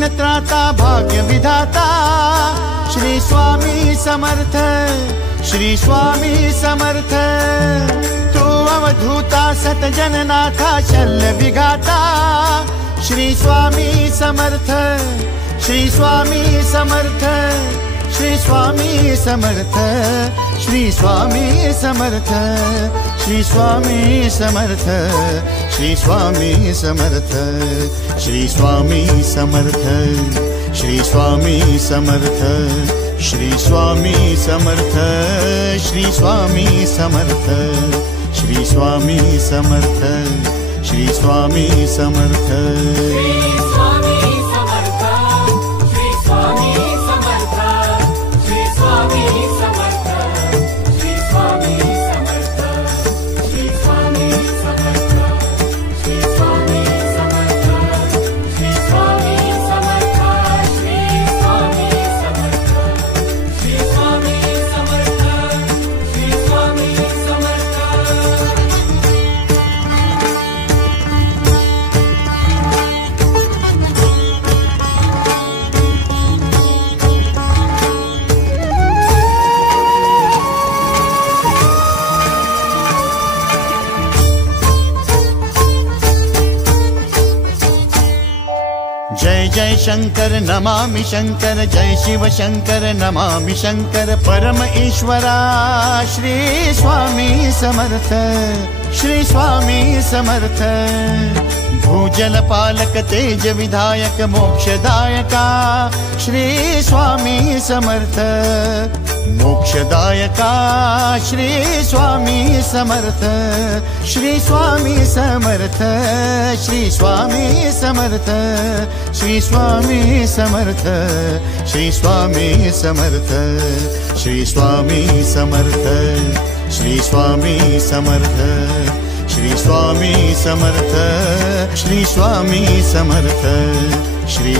दीन त्राता भाग्य विधाता श्री स्वामी समर्थ, श्री स्वामी समर्थ। तू अवधूता सतजननाथा शल्य विघाता श्री स्वामी समर्थ, श्री स्वामी समर्थ, श्री स्वामी समर्थ, श्री स्वामी समर्थ, श्री स्वामी समर्थ, श्री स्वामी समर्थ, श्री स्वामी समर्थ, श्री स्वामी समर्थ, श्री स्वामी समर्थ, श्री स्वामी समर्थ, श्री स्वामी समर्थ, श्री स्वामी समर्थ। जय जय शंकर नमामि शंकर, जय शिव शंकर नमामि शंकर। परम ईश्वरा श्री स्वामी समर्थ, श्री स्वामी समर्थ। भूजल पालक तेज विधायक मोक्षदायका श्री स्वामी समर्थ, मोक्षदायका श्री स्वामी समर्थ, श्री स्वामी समर्थ, श्री स्वामी समर्थ, श्री स्वामी समर्थ, श्री स्वामी समर्थ, श्री स्वामी समर्थ, श्री स्वामी समर्थ, श्री स्वामी समर्थ, श्री स्वामी समर्थ, श्री